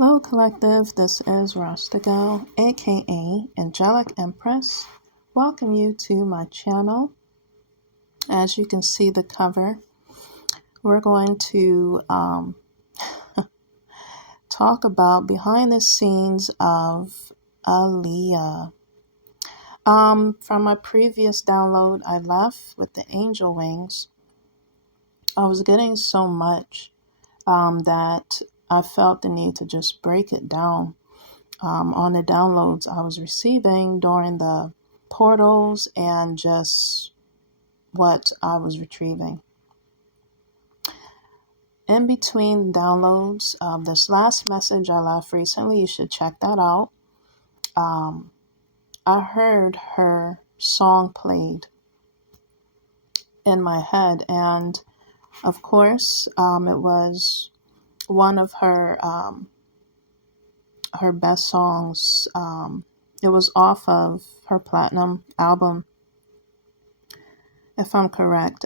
Hello, Collective. This is Rasta Gal, aka Angelic Empress. Welcome you to my channel. As you can see the cover, we're going to talk about behind the scenes of Aaliyah. From my previous download, I left with the angel wings. I was getting so much that I felt the need to just break it down. On the downloads I was receiving during the portals and just what I was retrieving. In between downloads, this last message I left recently, you should check that out. I heard her song played in my head, and of course, it was one of her best songs. It was off of her platinum album, if I'm correct.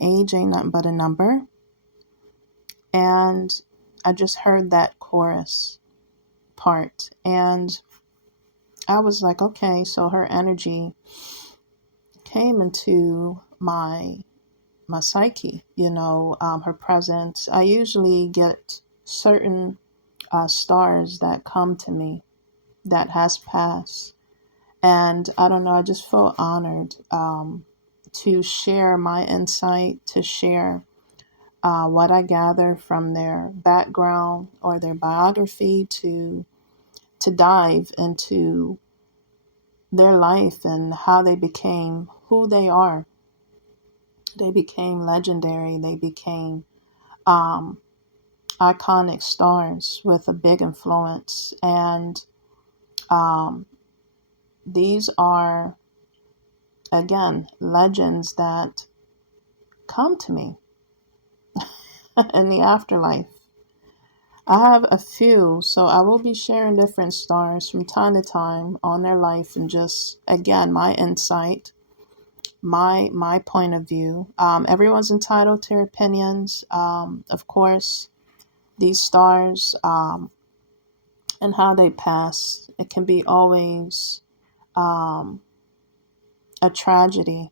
Age Ain't Nothing But a Number. And I just heard that chorus part. And I was like, okay, so her energy came into my psyche, her presence. I usually get certain stars that come to me that has passed. And I don't know, I just feel honored to share my insight, to share what I gather from their background or their biography, to dive into their life and how they became who they are. They became legendary. They became iconic stars with a big influence. And these are, again, legends that come to me in the afterlife. I have a few, so I will be sharing different stars from time to time on their life and just, again, my insight, my point of view. Everyone's entitled to their opinions. Of course, these stars and how they pass, it can be always a tragedy.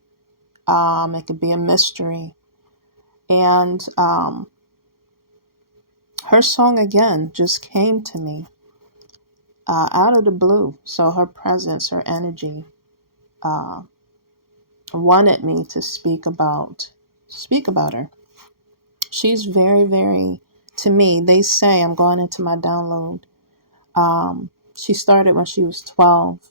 It could be a mystery. And her song, again, just came to me out of the blue. So her presence, her energy wanted me to speak about her. She's very, very, to me, they say, I'm going into my download. She started when she was 12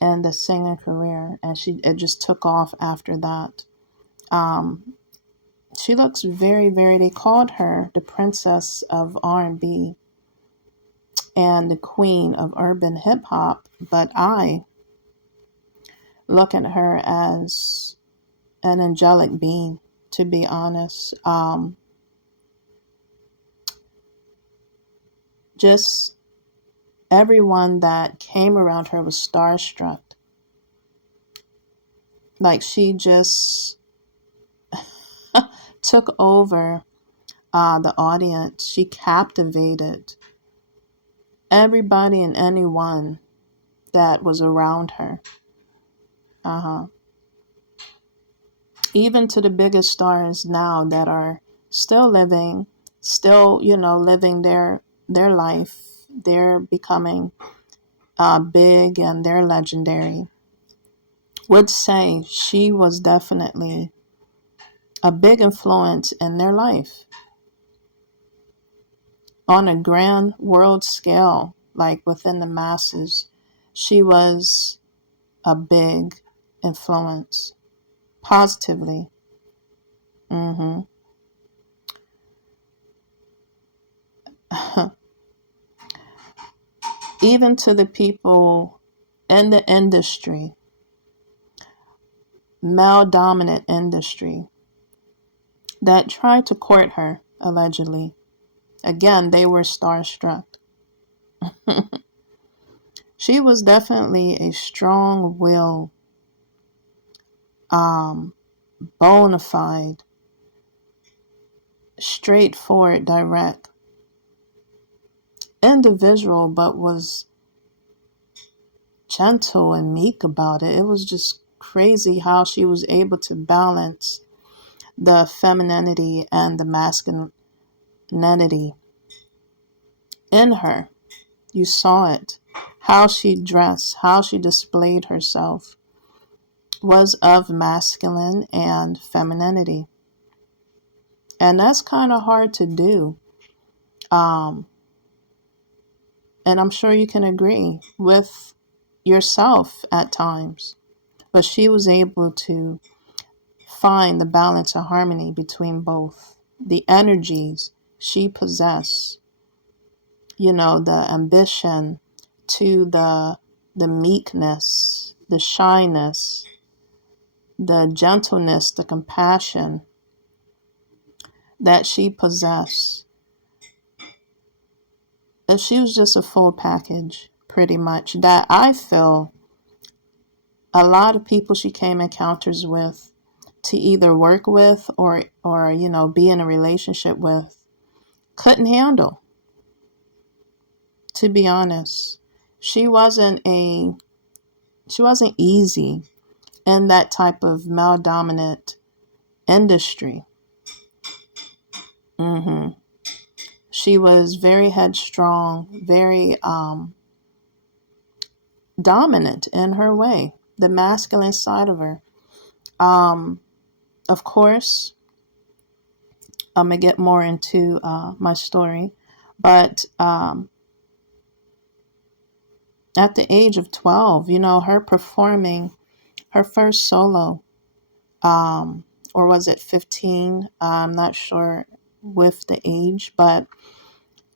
in the singing career, and it just took off after that. She looks very, very, they called her the princess of R&B and the queen of urban hip hop, but I look at her as an angelic being, to be honest. Just everyone that came around her was starstruck. Like, she just took over the audience. She captivated everybody and anyone that was around her. Even to the biggest stars now that are still living, living their life. They're becoming big and they're legendary. Would say she was definitely a big influence in their life on a grand world scale, like within the masses. She was a big influence, positively. Even to the people in the industry, male dominant industry, that tried to court her, allegedly. Again, they were starstruck. She was definitely a strong-willed, bona fide, straightforward, direct, individual, but was gentle and meek about it. It was just crazy how she was able to balance the femininity and the masculinity in her. You saw it. How she dressed, how she displayed herself was of masculine and femininity. And that's kind of hard to do. Um, and I'm sure you can agree with yourself at times. But she was able to find the balance and harmony between both. The energies she possessed, the ambition to the meekness, the shyness, the gentleness, the compassion that she possessed. And she was just a full package, pretty much, that I feel a lot of people she came encounters with to either work with or be in a relationship with couldn't handle. To be honest, she wasn't easy in that type of male dominant industry. She was very headstrong, very dominant in her way, the masculine side of her. Of course, I'm going to get more into my story, but at the age of 12, her performing her first solo, or was it 15? I'm not sure with the age, but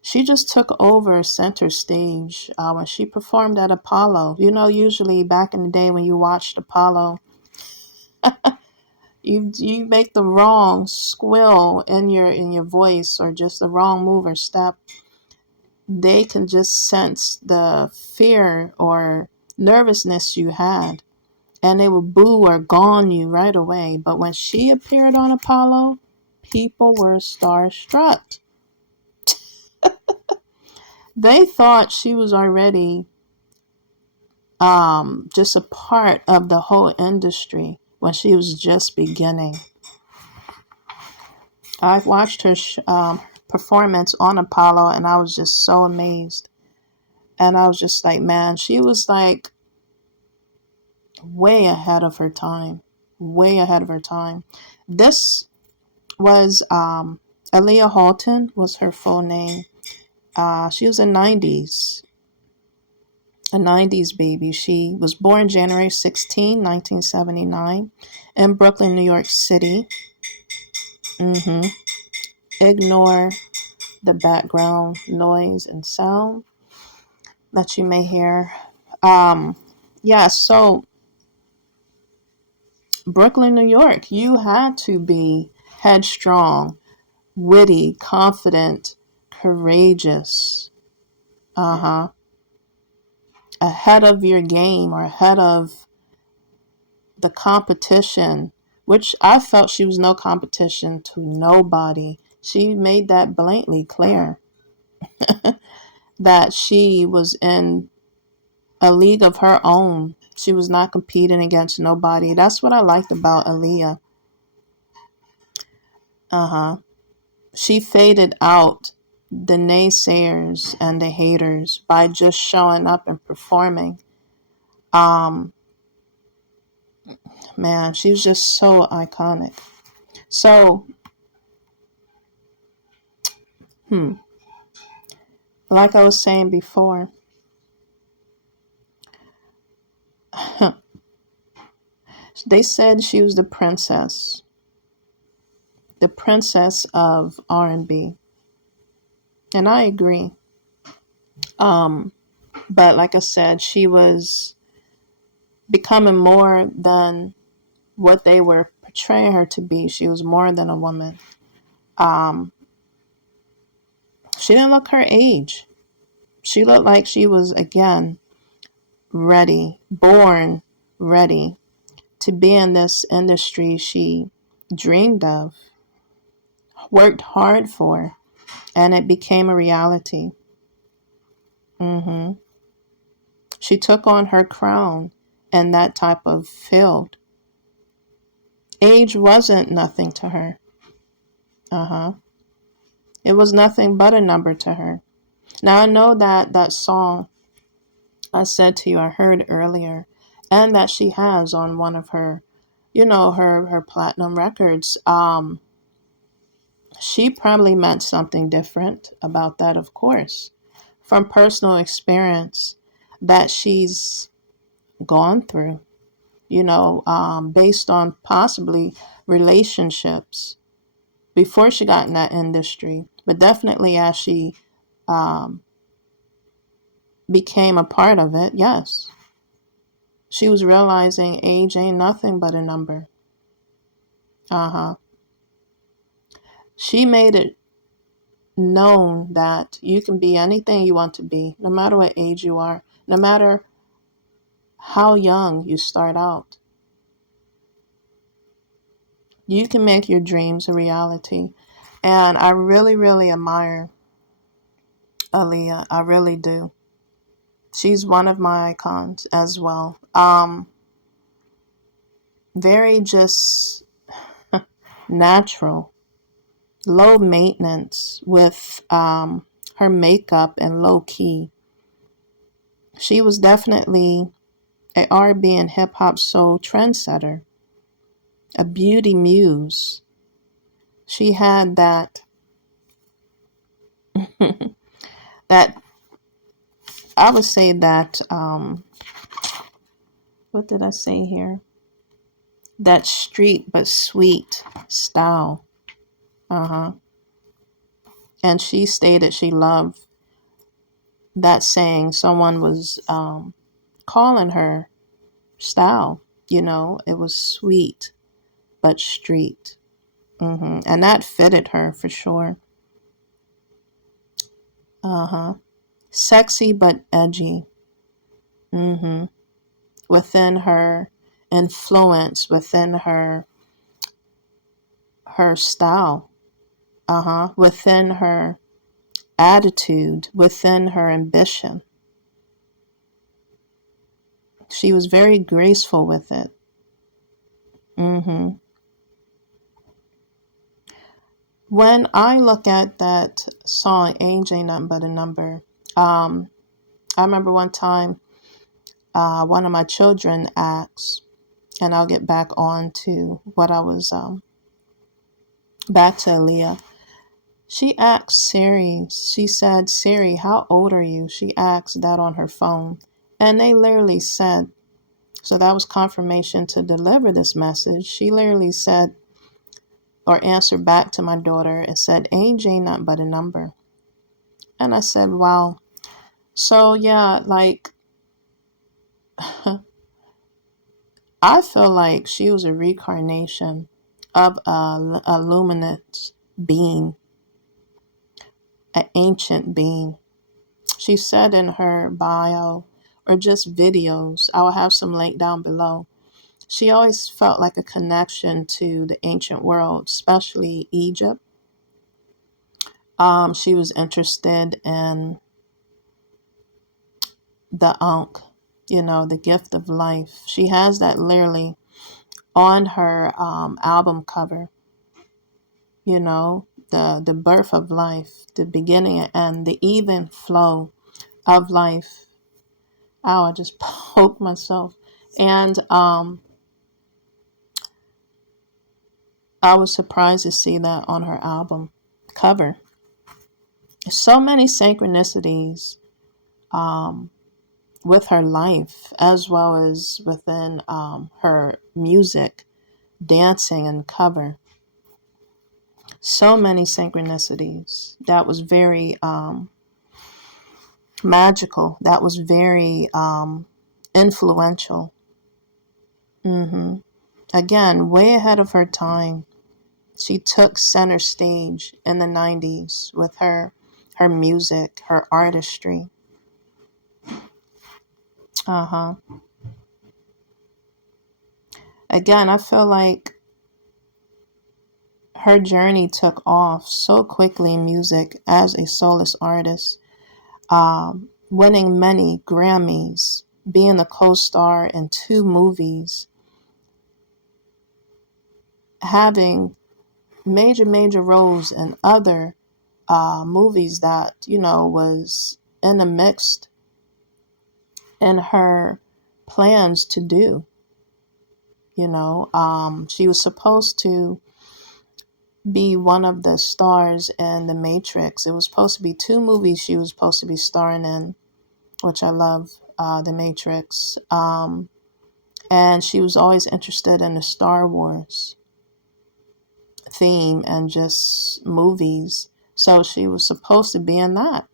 she just took over center stage when she performed at Apollo. Usually back in the day when you watched Apollo, you make the wrong squill in your voice or just the wrong move or step, they can just sense the fear or nervousness you had, and they will boo or gong you right away. But when she appeared on Apollo, people were starstruck. They thought she was already just a part of the whole industry when she was just beginning. I watched her performance on Apollo, and I was just so amazed. And I was just like, man, she was like way ahead of her time. Way ahead of her time. This was Aaliyah Halton was her full name. She was a 90s baby. She was born January 16, 1979 in Brooklyn, New York City. Ignore the background noise and sound that you may hear. So Brooklyn, New York, you had to be headstrong, witty, confident, courageous, ahead of your game or ahead of the competition, which I felt she was no competition to nobody. She made that blatantly clear that she was in a league of her own. She was not competing against nobody. That's what I liked about Aaliyah. She faded out the naysayers and the haters by just showing up and performing. Man, she was just so iconic. So, like I was saying before, they said she was the princess of R&B. And I agree. But like I said, she was becoming more than what they were portraying her to be. She was more than a woman. She didn't look her age. She looked like she was, again, ready, born ready to be in this industry she dreamed of, worked hard for, and it became a reality. Mm-hmm. She took on her crown in that type of field. Age wasn't nothing to her. Uh-huh. It was nothing but a number to her. Now I know that that song I said to you I heard earlier, and that she has on one of her, her platinum records. She probably meant something different about that, of course, from personal experience that she's gone through, based on possibly relationships before she got in that industry, but definitely as she um, became a part of it, yes. She was realizing age ain't nothing but a number. Uh huh. She made it known that you can be anything you want to be, no matter what age you are, no matter how young you start out. You can make your dreams a reality. And I really, really admire Aaliyah. I really do. She's one of my icons as well. Very just natural, low maintenance with her makeup and low key. She was definitely a R&B and hip hop soul trendsetter, a beauty muse. She had that that I would say that what did I say here? That street but sweet style. Uh-huh. And she stated she loved that saying. Someone was calling her style. It was sweet but street. And that fitted her for sure. Uh-huh. Sexy but edgy. Mm-hmm. Within her influence, within her style. Uh-huh. Within her attitude, within her ambition. She was very graceful with it. hmm When I look at that song, Age Ain't Nothing But a Number, um, I remember one time one of my children asked, and I'll get back on to what I was, back to Aaliyah. She asked Siri, she said, Siri, how old are you? She asked that on her phone. And they literally said, so that was confirmation to deliver this message. She literally said, or answered back to my daughter and said, age ain't nothing but a number. And I said, wow. So yeah, like, I feel like she was a reincarnation of a luminous being, an ancient being. She said in her bio or just videos, I'll have some link down below. She always felt like a connection to the ancient world, especially Egypt. She was interested in the Ankh, the gift of life. She has that literally on her album cover, the birth of life, the beginning and end, the even flow of life. Oh, I just poked myself. And I was surprised to see that on her album cover. So many synchronicities with her life, as well as within her music, dancing, and cover. So many synchronicities. That was very magical. That was very influential. hmm Again, way ahead of her time. She took center stage in the 90s with her music, her artistry. Uh-huh. Again, I feel like her journey took off so quickly in music as a soloist artist. winning many Grammys, being a co-star in 2 movies, having major roles in other movies that, was in the mix in her plans to do. She was supposed to be one of the stars in The Matrix. It was supposed to be 2 movies she was supposed to be starring in, which I love, The Matrix. And she was always interested in the Star Wars theme and just movies. So she was supposed to be in that.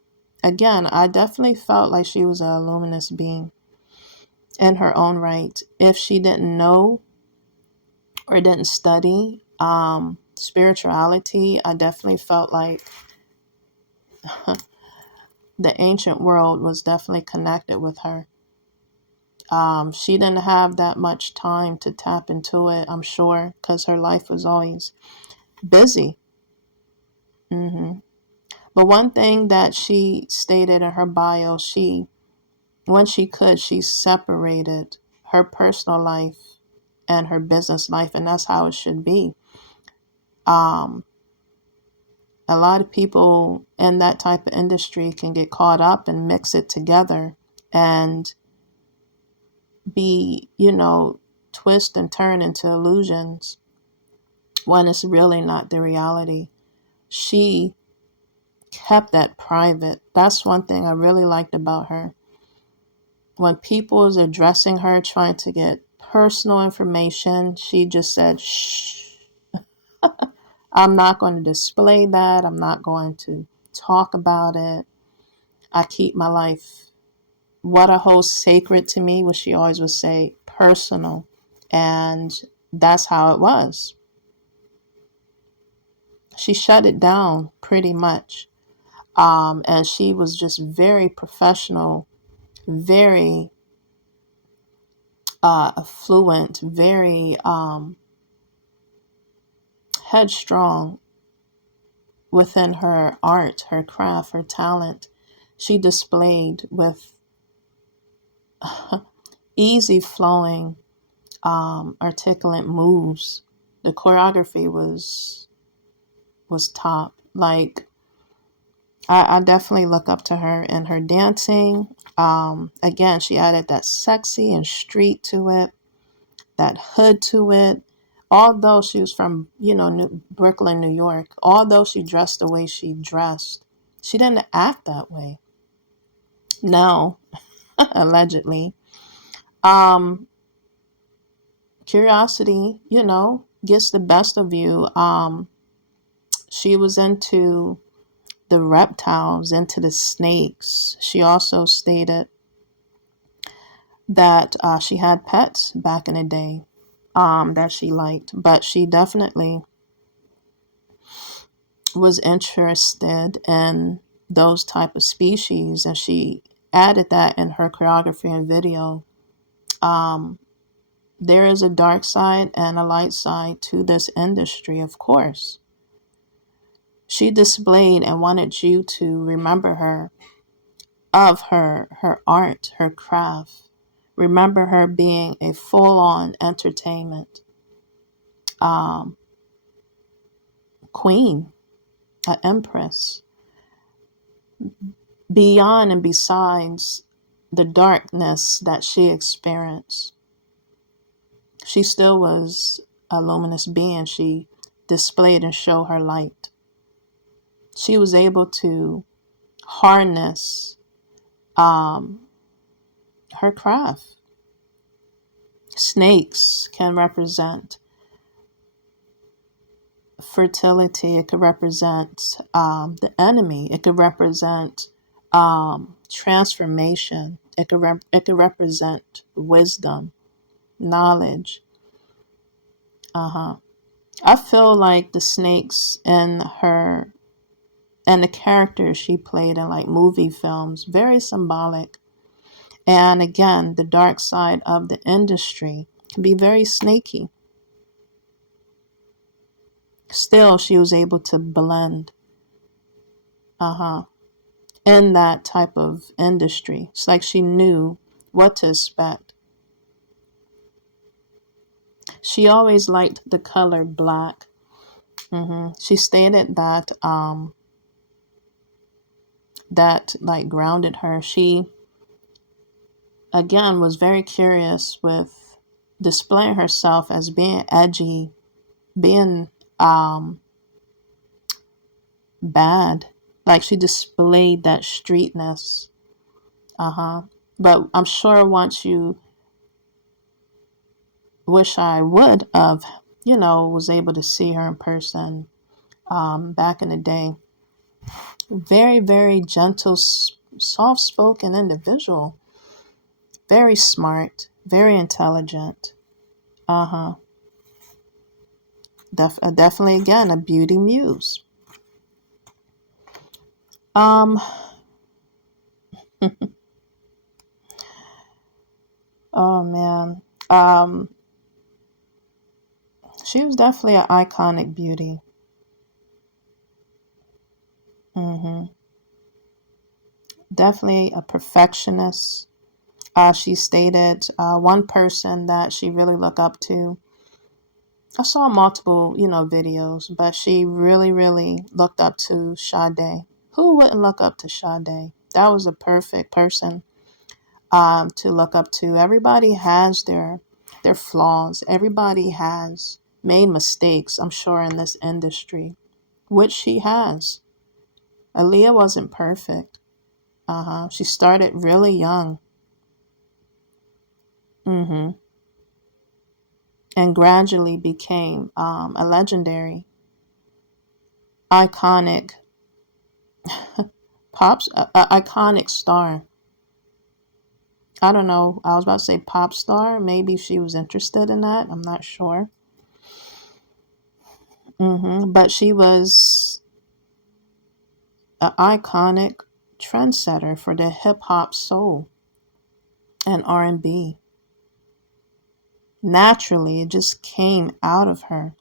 Again, I definitely felt like she was a luminous being in her own right. If she didn't know or didn't study spirituality, I definitely felt like the ancient world was definitely connected with her. She didn't have that much time to tap into it, I'm sure, because her life was always busy. But one thing that she stated in her bio, when she could, she separated her personal life and her business life, and that's how it should be. Um, a lot of people in that type of industry can get caught up and mix it together and be, twist and turn into illusions when it's really not the reality. She kept that private. That's one thing I really liked about her. When people was addressing her, trying to get personal information, she just said, shh, I'm not going to display that. I'm not going to talk about it. I keep my life, what I hold sacred to me, what she always would say, personal. And that's how it was. She shut it down pretty much. And she was just very professional, very fluent, very headstrong within her art, her craft, her talent. She displayed with easy flowing, articulate moves. The choreography was top. Like, I definitely look up to her in her dancing. Again, she added that sexy and street to it, that hood to it. Although she was from, Brooklyn, New York, although she dressed the way she dressed, she didn't act that way. No, allegedly. Um, Curiosity, gets the best of you. She was into the reptiles, into the snakes. She also stated that she had pets back in the day that she liked, but she definitely was interested in those type of species, and she added that in her choreography and video. There is a dark side and a light side to this industry, of course. She displayed and wanted you to remember her, of her art, her craft. Remember her being a full-on entertainment um, queen, an empress. Beyond and besides the darkness that she experienced, she still was a luminous being. She displayed and showed her light. She was able to harness her craft. Snakes can represent fertility. It could represent the enemy. It could represent transformation. It could represent wisdom, knowledge. I feel like the snakes in her and the characters she played in like movie films, very symbolic. And again, the dark side of the industry can be very snaky. Still, she was able to blend. in that type of industry. It's like she knew what to expect. She always liked the color black. She stated that that like grounded her. She again was very curious with displaying herself as being edgy, being bad. Like she displayed that streetness. But I'm sure once you wish I would have, was able to see her in person back in the day. Very, very gentle, soft spoken individual. Very smart, very intelligent. Uh huh. Definitely, again, a beauty muse. Um, oh man. Um, she was definitely an iconic beauty. hmm Definitely a perfectionist. She stated one person that she really looked up to. I saw multiple, videos, but she really, really looked up to Sade. Who wouldn't look up to Sade? That was a perfect person to look up to. Everybody has their flaws. Everybody has made mistakes, I'm sure, in this industry, which she has. Aaliyah wasn't perfect. She started really young. hmm And gradually became a legendary, iconic iconic star. I don't know. I was about to say pop star. Maybe she was interested in that. I'm not sure. But she was an iconic trendsetter for the hip hop, soul, and R&B. Naturally, it just came out of her.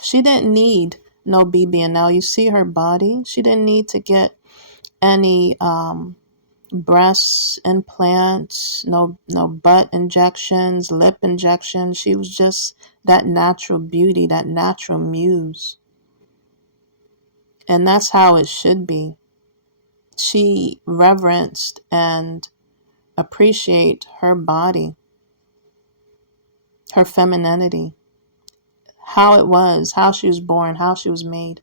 She didn't need no BBNL. You see her body. She didn't need to get any breast implants, no butt injections, lip injections. She was just that natural beauty, that natural muse. And that's how it should be. She reverenced and appreciate her body, her femininity, how it was, how she was born, how she was made.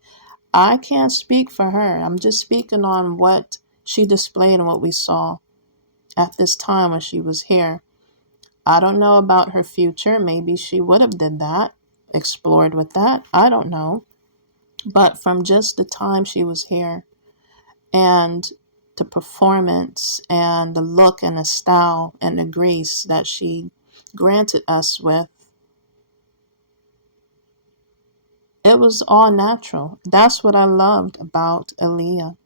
I can't speak for her. I'm just speaking on what she displayed and what we saw at this time when she was here. I don't know about her future. Maybe she would have did that, explored with that. I don't know. But from just the time she was here and the performance and the look and the style and the grace that she granted us with, it was all natural. That's what I loved about Aaliyah.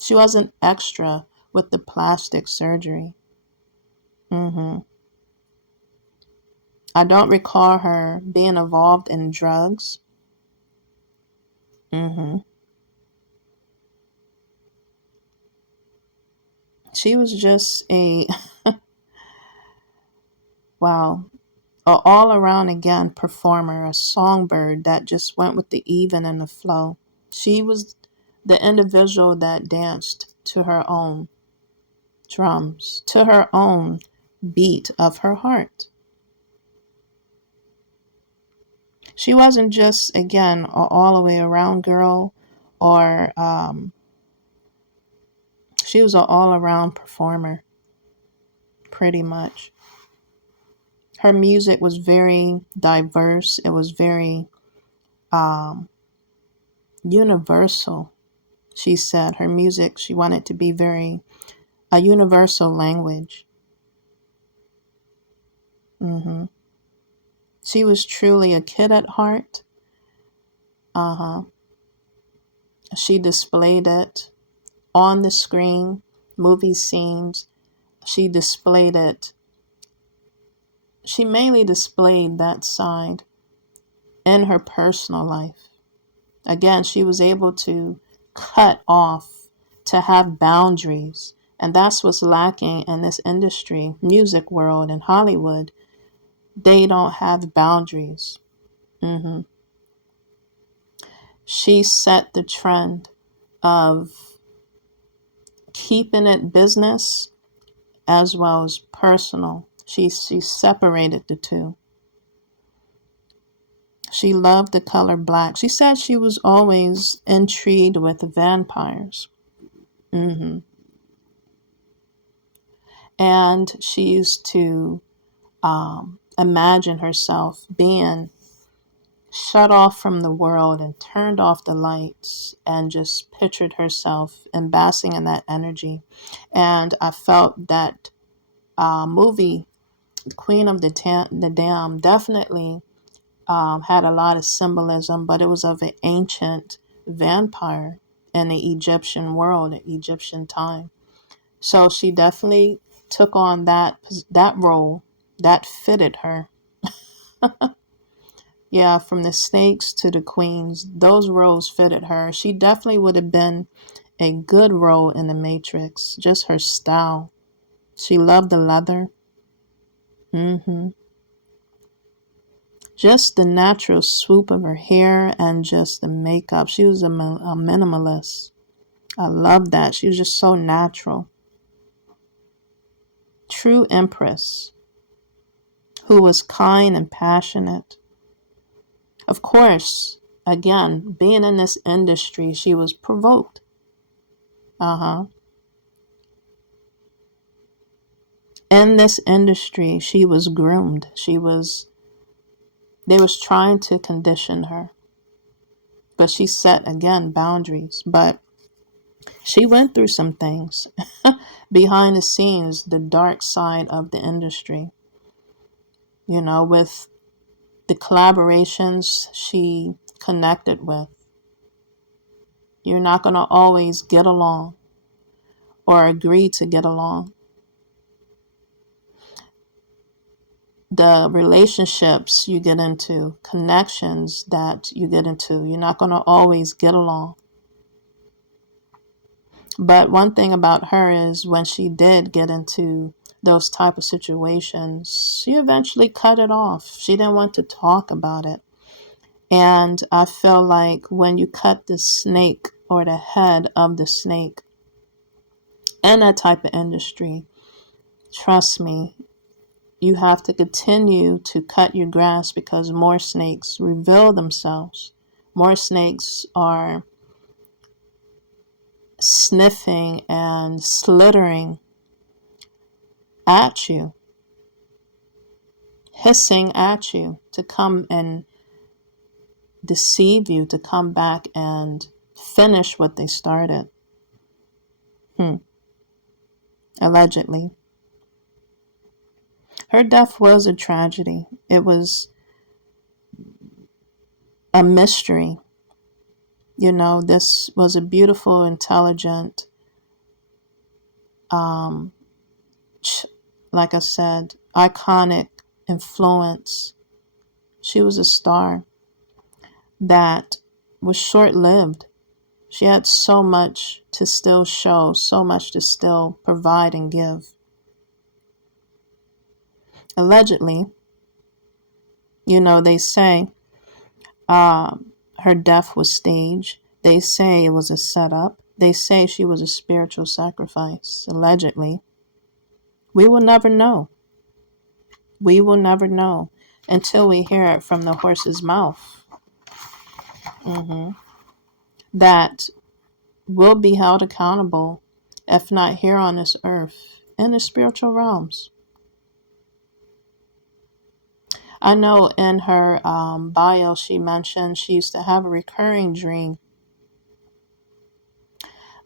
She wasn't extra with the plastic surgery. hmm I don't recall her being involved in drugs. hmm She was just wow, a all around again performer, a songbird that just went with the even and the flow. She was the individual that danced to her own drums, to her own beat of her heart. She wasn't just, again, all the way around girl, or she was an all around performer, pretty much. Her music was very diverse, it was very um, universal. She said her music, she wanted to be very a universal language. hmm She was truly a kid at heart. Uh huh. She displayed it on the screen, movie scenes. She displayed it. She mainly displayed that side in her personal life. Again, she was able to cut off, to have boundaries. And that's what's lacking in this industry, music world and Hollywood. They don't have boundaries. hmm She set the trend of keeping it business as well as personal. She separated the two. She loved the color black. She said she was always intrigued with vampires. hmm And she used to imagine herself being shut off from the world and turned off the lights and just pictured herself and basking in that energy. And I felt that movie, Queen of the Dam, definitely had a lot of symbolism, but it was of an ancient vampire in the Egyptian world, Egyptian time. So she definitely took on that role that fitted her. Yeah, from the snakes to the queens, those roles fitted her. She definitely would have been a good role in the Matrix. Just her style. She loved the leather. hmm Just the natural swoop of her hair and just the makeup. She was a minimalist. I love that. She was just so natural. True empress who was kind and passionate. Of course, again, being in this industry, she was provoked. Uh-huh. In this industry, she was groomed. They was trying to condition her. But she set, again, boundaries. But she went through some things behind the scenes, the dark side of the industry. With the collaborations she connected with. You're not going to always get along or agree to get along. The relationships you get into, connections that you get into, you're not going to always get along. But one thing about her is when she did get into those type of situations, she eventually cut it off. She didn't want to talk about it. And I feel like when you cut the snake or the head of the snake in that type of industry, trust me, you have to continue to cut your grass because more snakes reveal themselves. More snakes are sniffing and slithering at you, hissing at you to come and deceive you, to come back and finish what they started. Allegedly. Her death was a tragedy. It was a mystery. This was a beautiful, intelligent, um, like I said, iconic influence. She was a star that was short lived. She had so much to still show, so much to still provide and give. Allegedly, they say her death was staged. They say it was a setup. They say she was a spiritual sacrifice, allegedly. We will never know. We will never know until we hear it from the horse's mouth. That will be held accountable, if not here on this earth, in the spiritual realms. I know in her bio she mentioned she used to have a recurring dream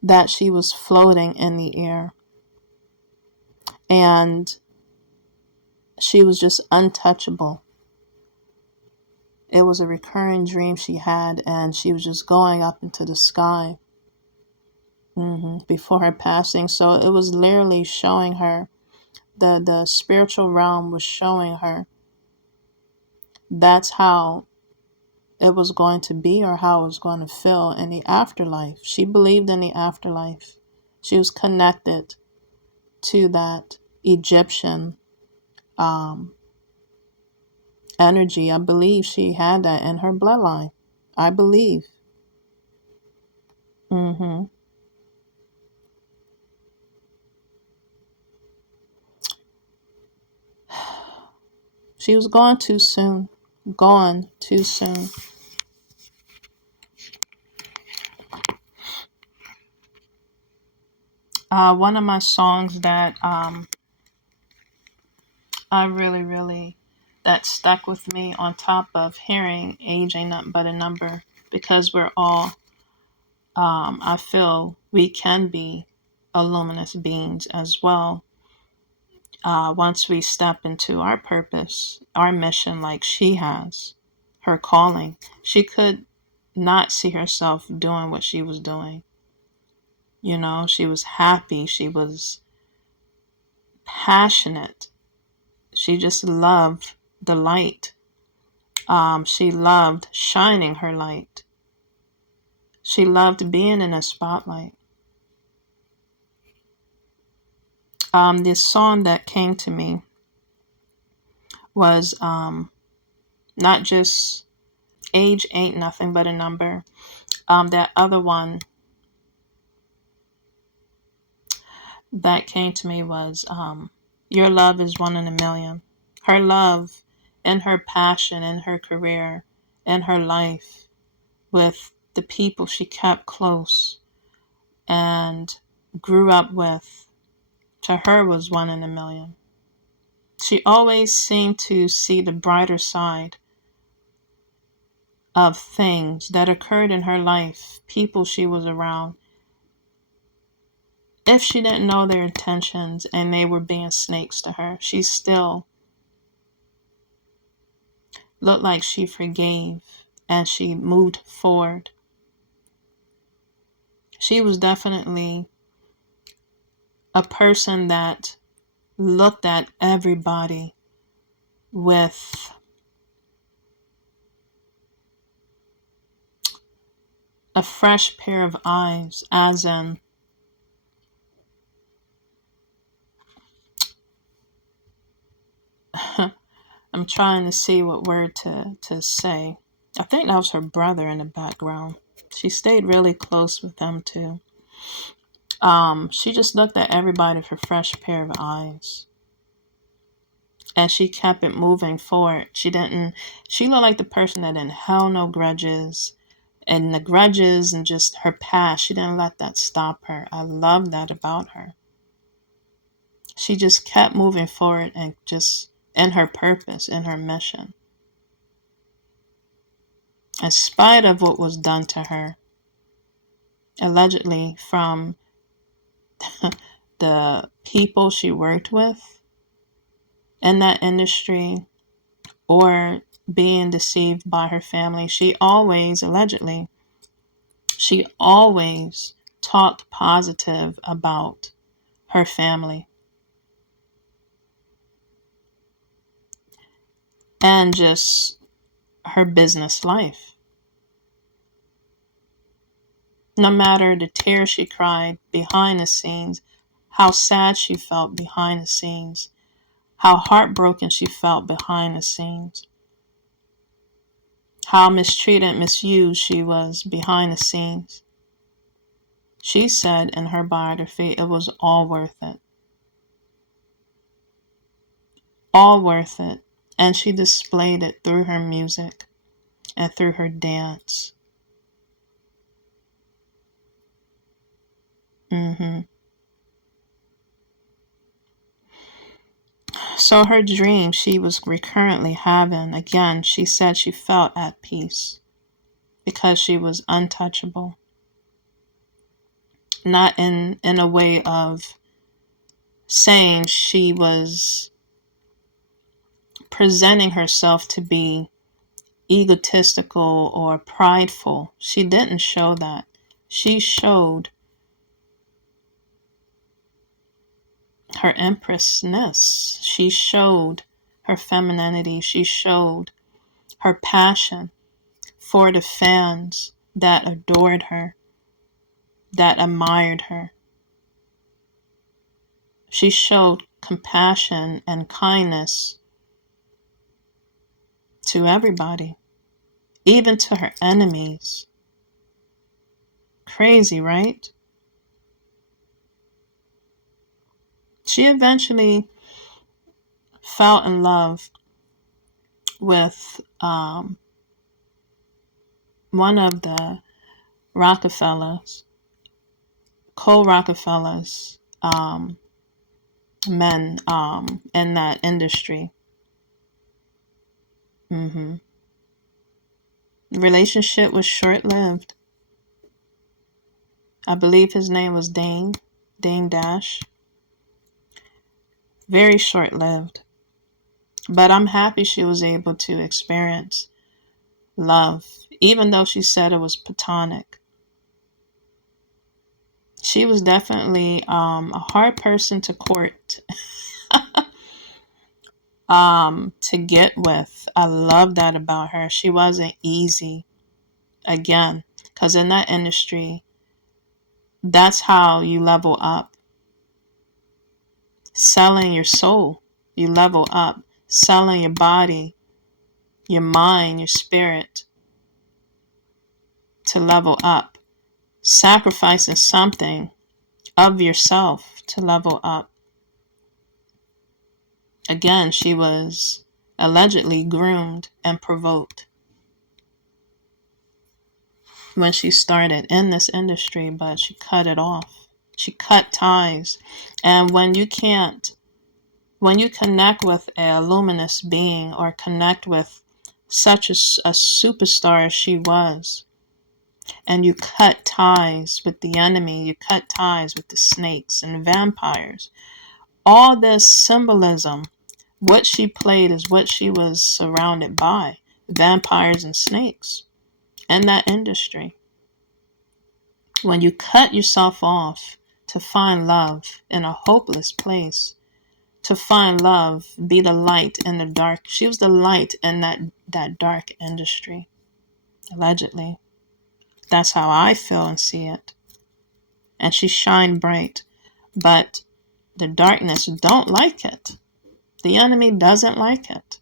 that she was floating in the air and she was just untouchable. It was a recurring dream she had and she was just going up into the sky before her passing. So it was literally showing her, the spiritual realm was showing her that's how it was going to be or how it was going to feel in the afterlife. She believed in the afterlife. She was connected to that Egyptian energy. I believe she had that in her bloodline. I believe. hmm She was gone too soon. Gone too soon. One of my songs that I really that stuck with me on top of hearing age ain't nothing but a number, because we're all I feel we can be a luminous beings as well. Once we step into our purpose, our mission, like she has, her calling, she could not see herself doing what she was doing. You know, she was happy. She was passionate. She just loved the light. She loved shining her light. She loved being in a spotlight. This song that came to me was not just age ain't nothing but a number. That other one that came to me was your love is one in a million. Her love and her passion and her career and her life with the people she kept close and grew up with, to her was one in a million. She always seemed to see the brighter side of things that occurred in her life, people she was around. If she didn't know their intentions and they were being snakes to her, she still looked like she forgave and she moved forward. She was definitely a person that looked at everybody with a fresh pair of eyes, as in, I'm trying to see what word to say. I think that was her brother in the background. She stayed really close with them too. She just looked at everybody with a fresh pair of eyes. And she kept it moving forward. She looked like the person that didn't held no grudges. And the grudges and just her past, she didn't let that stop her. I love that about her. She just kept moving forward and just in her purpose, in her mission. In spite of what was done to her, allegedly from the people she worked with in that industry or being deceived by her family, she always talked positive about her family and just her business life. No matter the tears she cried behind the scenes, how sad she felt behind the scenes, how heartbroken she felt behind the scenes, how mistreated, misused she was behind the scenes. She said in her biography it was all worth it. All worth it. And she displayed it through her music and through her dance. hmm So her dream she was recurrently having, again, she said she felt at peace because she was untouchable. Not in a way of saying she was presenting herself to be egotistical or prideful. She didn't show that. She showed her empressness. She showed her femininity. She showed her passion for the fans that adored her, that admired her. She showed compassion and kindness to everybody, even to her enemies. Crazy, right? She eventually fell in love with one of the Rockefellers, co-Rockefellers, men in that industry. The relationship was short-lived. I believe his name was Dane Dash. Very short-lived. But I'm happy she was able to experience love, even though she said it was platonic. She was definitely a hard person to court, to get with. I love that about her. She wasn't easy. Again, because in that industry, that's how you level up. Selling your soul, you level up. Selling your body, your mind, your spirit to level up. Sacrificing something of yourself to level up. Again, she was allegedly groomed and provoked when she started in this industry, but she cut it off. She cut ties. And when you connect with a luminous being or connect with such a superstar as she was, and you cut ties with the enemy, you cut ties with the snakes and vampires, all this symbolism, what she played is what she was surrounded by, vampires and snakes in that industry. When you cut yourself off to find love in a hopeless place, to find love, be the light in the dark. She was the light in that dark industry, allegedly. That's how I feel and see it. And she shined bright, but the darkness don't like it. The enemy doesn't like it.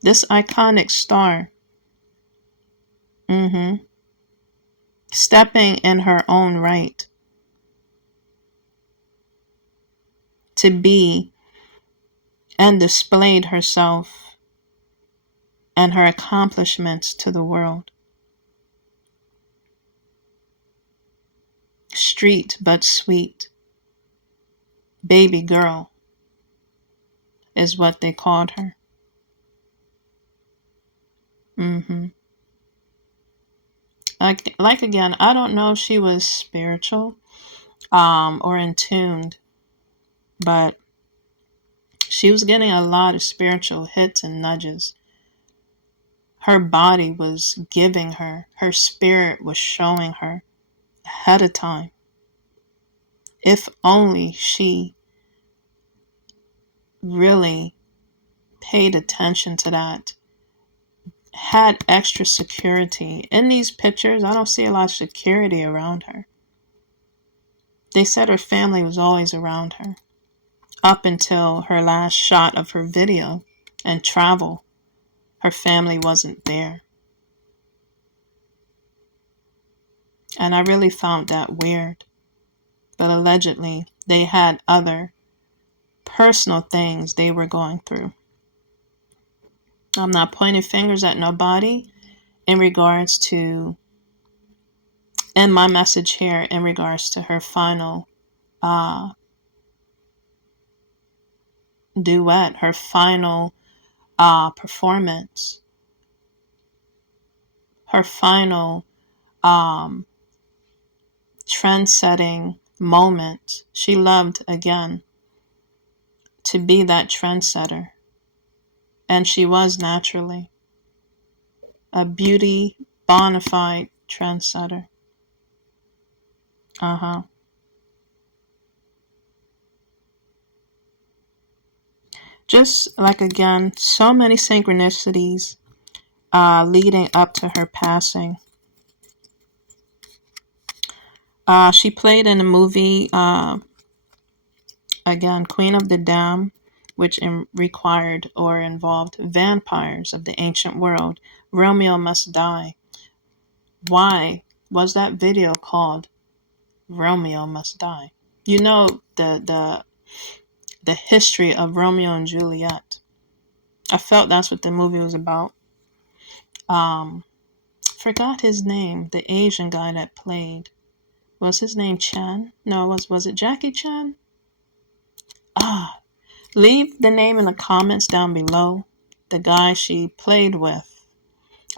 This iconic star, stepping in her own right to be and displayed herself and her accomplishments to the world. Street but sweet. Baby girl is what they called her. Like again, I don't know if she was spiritual or in tuned, but she was getting a lot of spiritual hits and nudges. Her body was giving her spirit was showing her ahead of time. If only she really paid attention to that, had extra security. In these pictures, I don't see a lot of security around her. They said her family was always around her up until her last shot of her video and travel. Her family wasn't there. And I really found that weird. But allegedly, they had other personal things they were going through. I'm not pointing fingers at nobody in regards to, in my message here, in regards to her final duet, her final performance, her final trend-setting moment. She loved, again, to be that trendsetter. And she was naturally a beauty, bonafide trendsetter. Just like, again, so many synchronicities leading up to her passing. She played in the movie, again, Queen of the Dam, which required or involved vampires of the ancient world. Romeo Must Die. Why was that video called Romeo Must Die? You know the history of Romeo and Juliet. I felt that's what the movie was about. Forgot his name. The Asian guy that played. Was his name Chan? No, was it Jackie Chan? Leave the name in the comments down below. The guy she played with.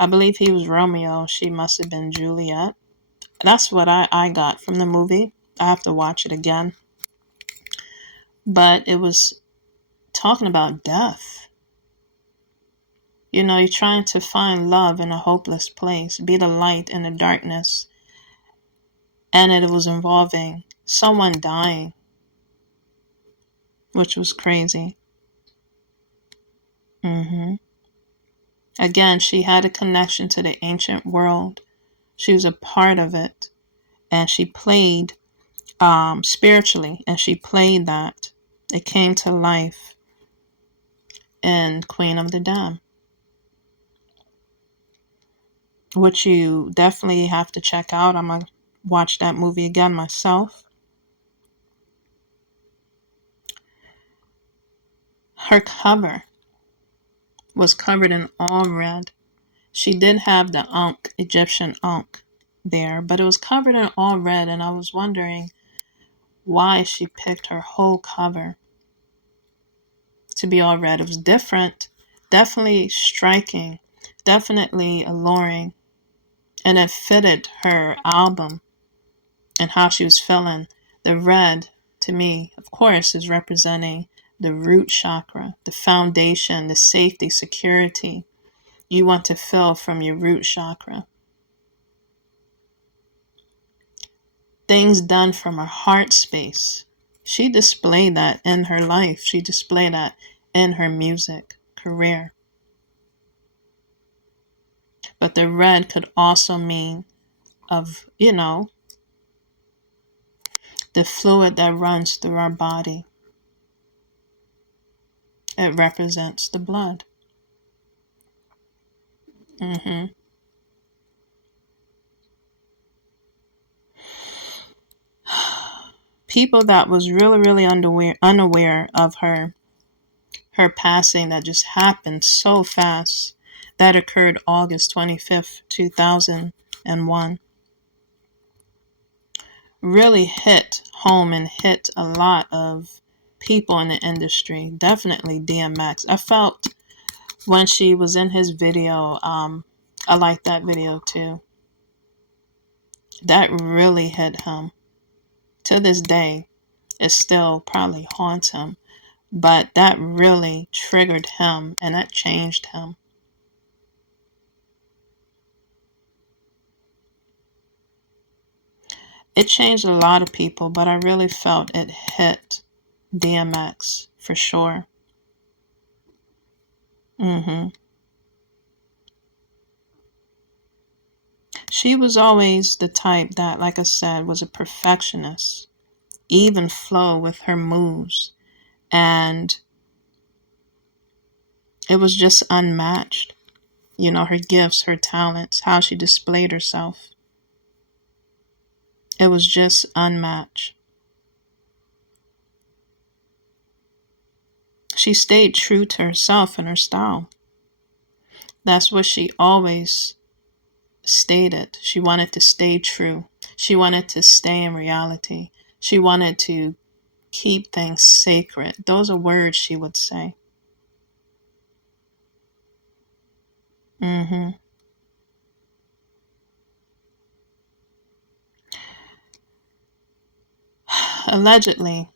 I believe he was Romeo. She must have been Juliet. That's what I got from the movie. I have to watch it again. But it was talking about death. You know, you're trying to find love in a hopeless place. Be the light in the darkness. And it was involving someone dying, which was crazy. Again, she had a connection to the ancient world. She was a part of it. And she played spiritually. And she played that. It came to life in Queen of the Dam, which you definitely have to check out. I'm going to watch that movie again myself. Her cover was covered in all red. She did have the Ankh, Egyptian Ankh there, but it was covered in all red, and I was wondering why she picked her whole cover to be all red. It was different, definitely striking, definitely alluring, and it fitted her album and how she was feeling. The red, to me, of course, is representing the root chakra, the foundation, the safety, security you want to feel from your root chakra. Things done from her heart space. She displayed that in her life. She displayed that in her music career. But the red could also mean of, the fluid that runs through our body. It represents the blood. People that was really, really unaware of her passing, that just happened so fast. That occurred August 25th, 2001. Really hit home and hit a lot of people in the industry. Definitely DMX. I felt when she was in his video, I liked that video too. That really hit him. To this day, it still probably haunts him. But that really triggered him, and that changed him. It changed a lot of people, but I really felt it hit DMX for sure. She was always the type that, like I said, was a perfectionist, even flow with her moves. And it was just unmatched. Her gifts, her talents, how she displayed herself. It was just unmatched. She stayed true to herself and her style. That's what she always stated. She wanted to stay true. She wanted to stay in reality. She wanted to keep things sacred. Those are words she would say. Allegedly,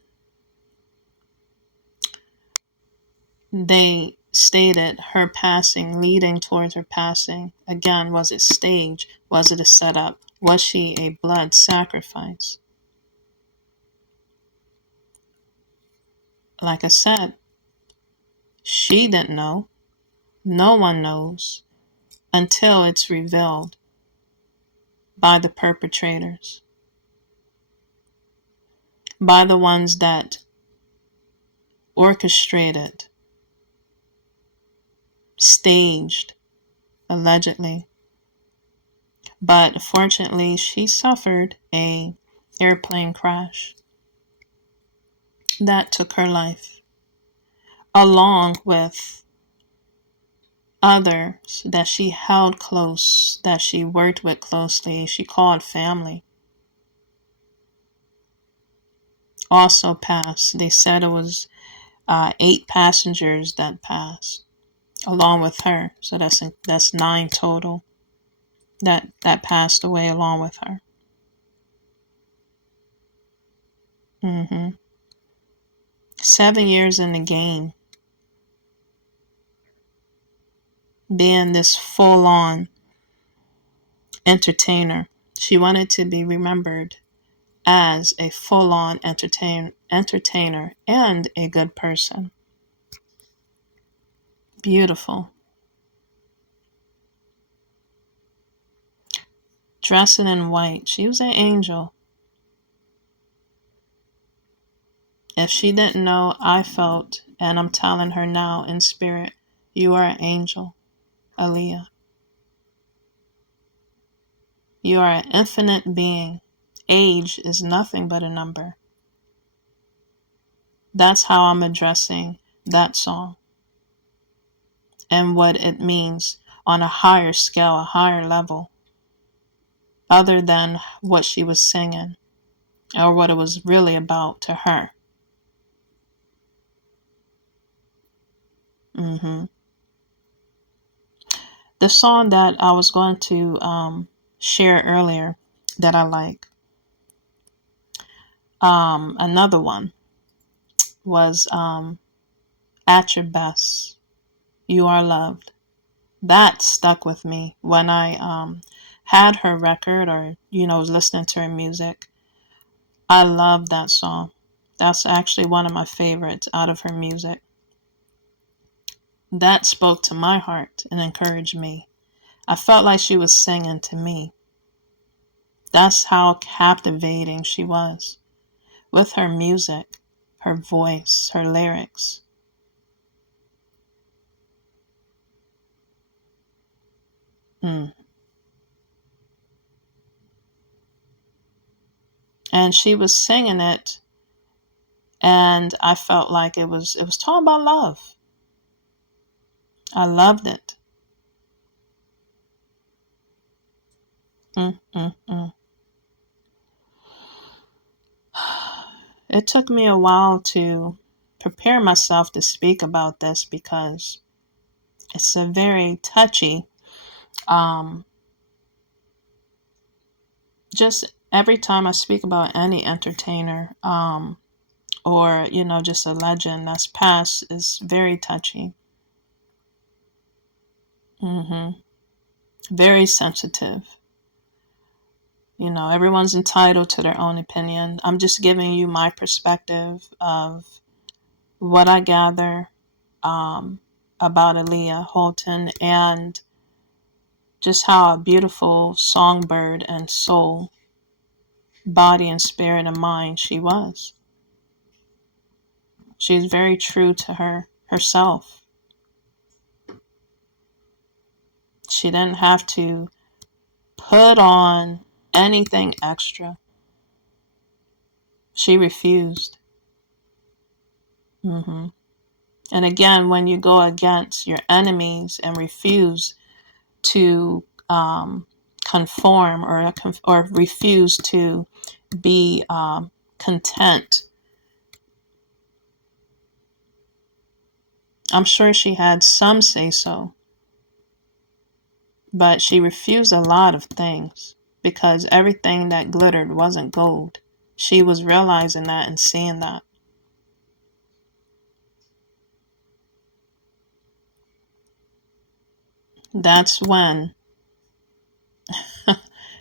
they stated her passing, leading towards her passing. Again, was it staged? Was it a setup? Was she a blood sacrifice? Like I said, She didn't know. No one knows until it's revealed by the perpetrators, by the ones that orchestrated, staged, allegedly. But fortunately, she suffered a airplane crash that took her life, along with others that she held close, that she worked with closely, she called family, also passed. They said it was 8 passengers that passed along with her. So that's 9 total that passed away along with her. 7 years in the game, being this full-on entertainer. She wanted to be remembered as a full-on entertainer and a good person. Beautiful. Dressing in white. She was an angel. If she didn't know, I felt, and I'm telling her now in spirit, you are an angel, Aaliyah. You are an infinite being. Age is nothing but a number. That's how I'm addressing that song and what it means on a higher scale, a higher level, other than what she was singing or what it was really about to her. The song that I was going to share earlier that I like, another one was At Your Best, You Are Loved. That stuck with me when I had her record or, was listening to her music. I love that song. That's actually one of my favorites out of her music. That spoke to my heart and encouraged me. I felt like she was singing to me. That's how captivating she was with her music, her voice, her lyrics. And she was singing it, and I felt like it was talking about love. I loved it. Mm, mm, mm. It took me a while to prepare myself to speak about this because it's a very touchy, um, just every time I speak about any entertainer, or, just a legend that's passed, is very touchy. Very sensitive. Everyone's entitled to their own opinion. I'm just giving you my perspective of what I gather about Aaliyah Holton and just how a beautiful songbird and soul, body and spirit and mind she was. She's very true to herself. She didn't have to put on anything extra. She refused. And again, when you go against your enemies and refuse to conform or refuse to be content, I'm sure she had some say so, but she refused a lot of things because everything that glittered wasn't gold. She was realizing that and seeing that. That's when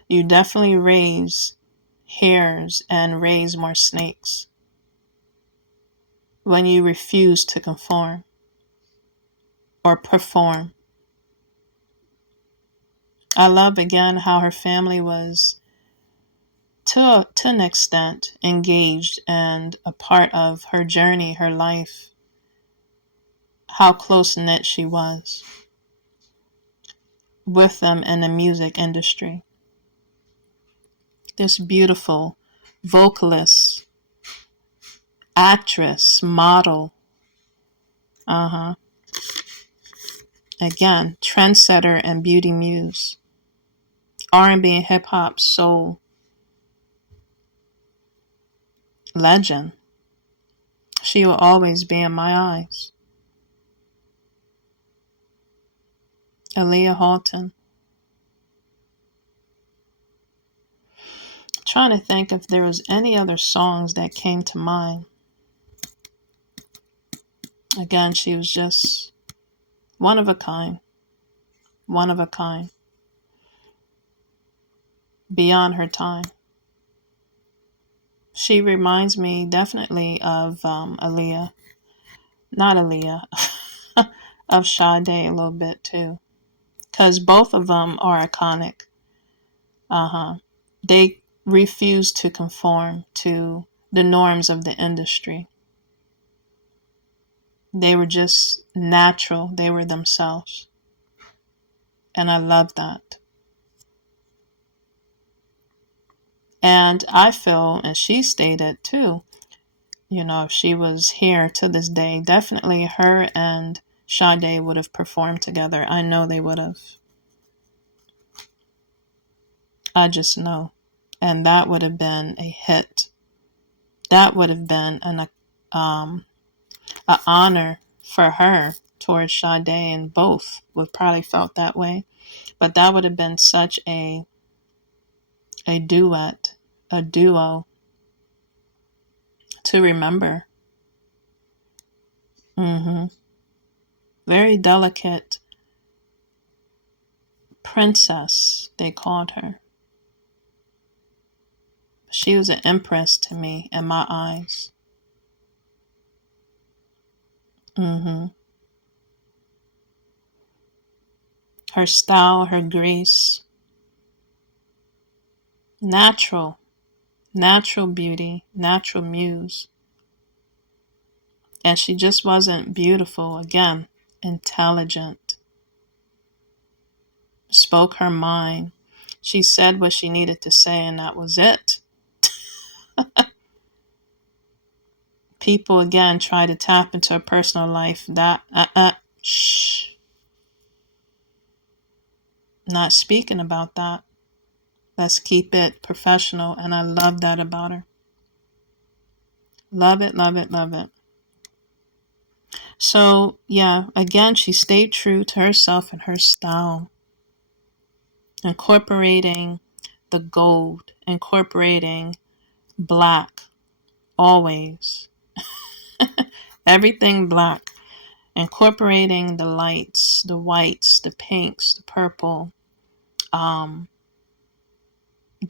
you definitely raise hairs and raise more snakes when you refuse to conform. or perform. I love again how her family was, to an extent, engaged and a part of her journey, her life, how close knit she was with them in the music industry. This beautiful vocalist, actress, model, again, trendsetter and beauty muse, R&B and hip hop soul legend. She will always be in my eyes. Aaliyah Halton. Trying to think if there was any other songs that came to mind. Again, she was just one of a kind. One of a kind. Beyond her time. She reminds me definitely of Aaliyah. Not Aaliyah. Of Sade a little bit too. Because both of them are iconic. They refuse to conform to the norms of the industry. They were just natural. They were themselves. And I love that. And I feel, and she stated too, if she was here to this day, definitely her and Sade would have performed together. I know they would have. I just know. And that would have been a hit. That would have been an honor for her towards Sade, and both would probably felt that way. But that would have been such a duet, a duo to remember. Very delicate princess, they called her. She was an empress to me in my eyes. Her style, her grace, natural beauty, natural muse. And she just wasn't beautiful, again, intelligent. Spoke her mind. She said what she needed to say, and that was it. People, again, try to tap into her personal life. Shh. Not speaking about that. Let's keep it professional, and I love that about her. Love it, love it, love it. So, yeah, again, she stayed true to herself and her style, incorporating the gold, incorporating black, always. Everything black, incorporating the lights, the whites, the pinks, the purple, the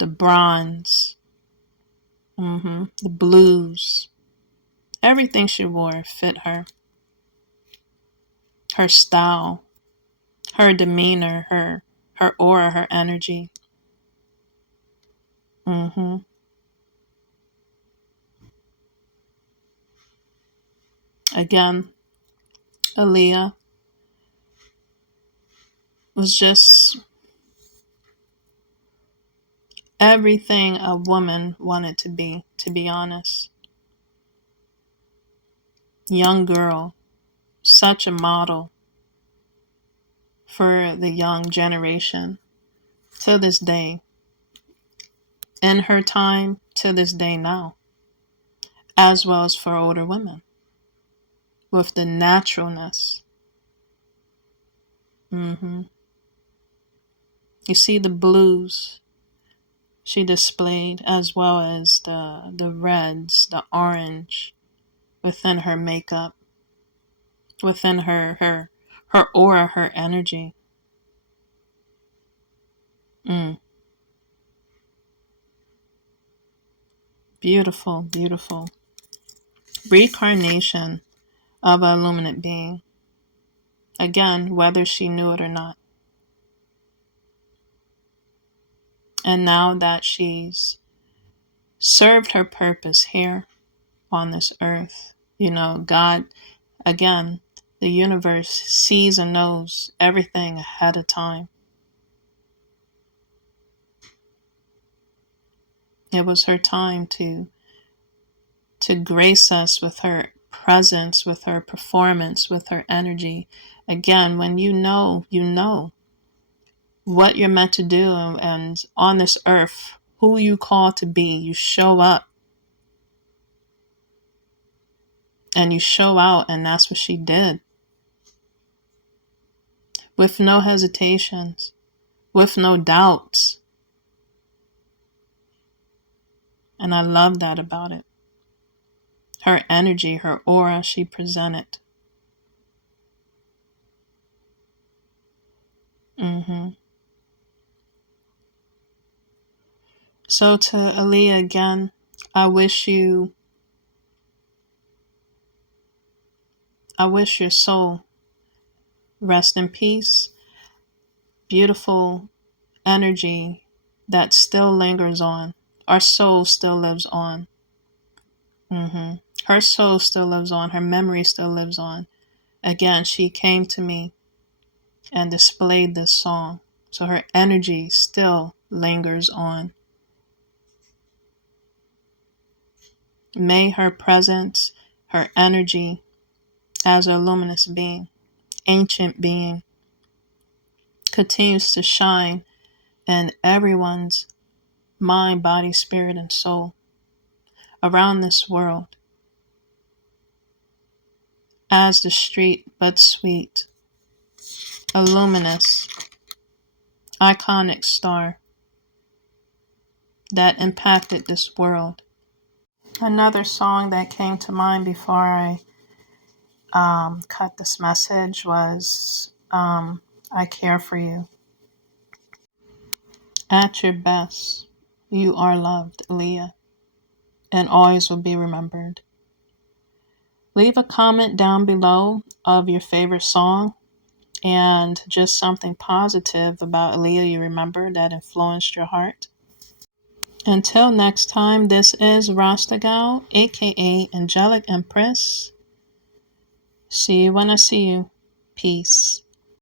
bronze, the blues. Everything she wore fit her. Her style, her demeanor, her aura, her energy. Again, Aaliyah was just everything a woman wanted to be honest. Young girl, such a model for the young generation to this day. In her time, to this day now, as well as for older women, with the naturalness. You see the blues she displayed, as well as the reds, the orange within her makeup, within her aura, her energy. Beautiful, beautiful. Reincarnation of an illuminate being. Again, whether she knew it or not. And now that she's served her purpose here on this earth, God, again, the universe sees and knows everything ahead of time. It was her time to grace us with her presence, with her performance, with her energy. Again, when you know what you're meant to do, and on this earth, who you call to be, you show up and you show out, and that's what she did. With no hesitations, with no doubts. And I love that about it. Her energy, her aura she presented. So to Aaliyah again, I wish your soul rest in peace. Beautiful energy that still lingers on. Our soul still lives on. Her soul still lives on. Her memory still lives on. Again, she came to me and displayed this song. So her energy still lingers on. May her presence, her energy as a luminous being, ancient being, continues to shine in everyone's mind, body, spirit, and soul around this world as the street but sweet, a luminous, iconic star that impacted this world. Another song that came to mind before I cut this message was I Care For You. At your best, you are loved, Aaliyah, and always will be remembered. Leave a comment down below of your favorite song and just something positive about Aaliyah you remember that influenced your heart. Until next time, this is Rasta Gal, aka Angelic Empress. See you when I see you. Peace.